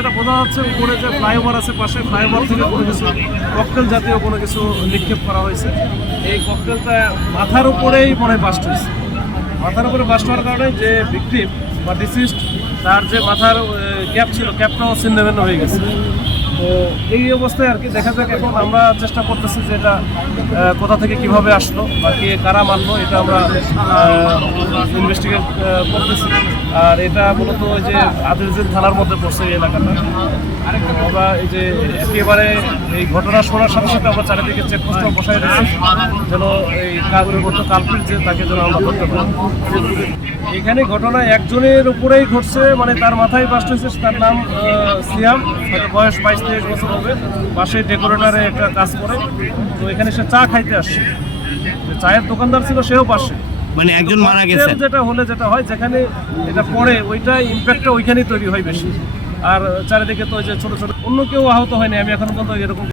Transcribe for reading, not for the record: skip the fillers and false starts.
যেটা বোঝা যাচ্ছে উপরে যে ফ্লাইওভার আছে পাশে, ফ্লাইওভার থেকে কোনো কিছু ককটেল জাতীয় কোনো কিছু নিক্ষেপ করা হয়েছে। এই ককটেলটা মাথার উপরেই মনে হয় বাস্ট হয়েছে। মাথার উপরে বাস্ট হওয়ার কারণে যে ভিকটিম বা ডিসিস্ট তার যে মাথার ক্যাপ ছিল, ক্যাপটাও ছিন্নভিন্ন হয়ে গেছে। তো এই অবস্থায় আর কি দেখা যাক, এখন আমরা চেষ্টা করতেছি যে এটা কোথা থেকে কিভাবে আসলো বা কে কারা মানলো, এটা আমরা ইনভেস্টিগেট করতেছি। আর এটা মূলত ওই যে আদিলজিল থানার মধ্যে পড়ছে এই এলাকাটা। আমরা এই যে একেবারে এই ঘটনা শোনার সাথে সাথে আমরা চারিদিকে চেকপোস্টও বসাই দিচ্ছি যেন এই কালপিট যে তাকে যেন আমরা ধরতে পারি। এখানে ঘটনা একজনের উপরেই ঘটছে, মানে তার মাথায় বাস্ট হয়েছে। তার নাম সিয়াম, হয়তো বয়স 22-23 বছর হবে। পাশে ডেকোরেটারে একটা কাজ করে। তো এখানে সে চা খাইতে আসছে, চায়ের দোকানদার ছিল সেও পাশে। মানে একজন মারা গেছে। যেটা হয় যেখানে এটা পড়ে ওইটা ইম্প্যাক্টটা ওইখানেই তৈরি হয় বেশি। আর চারিদিকে তো যে ছোট ছোট, অন্য কেউ আহত হয়নি আমি এখন পর্যন্ত এরকম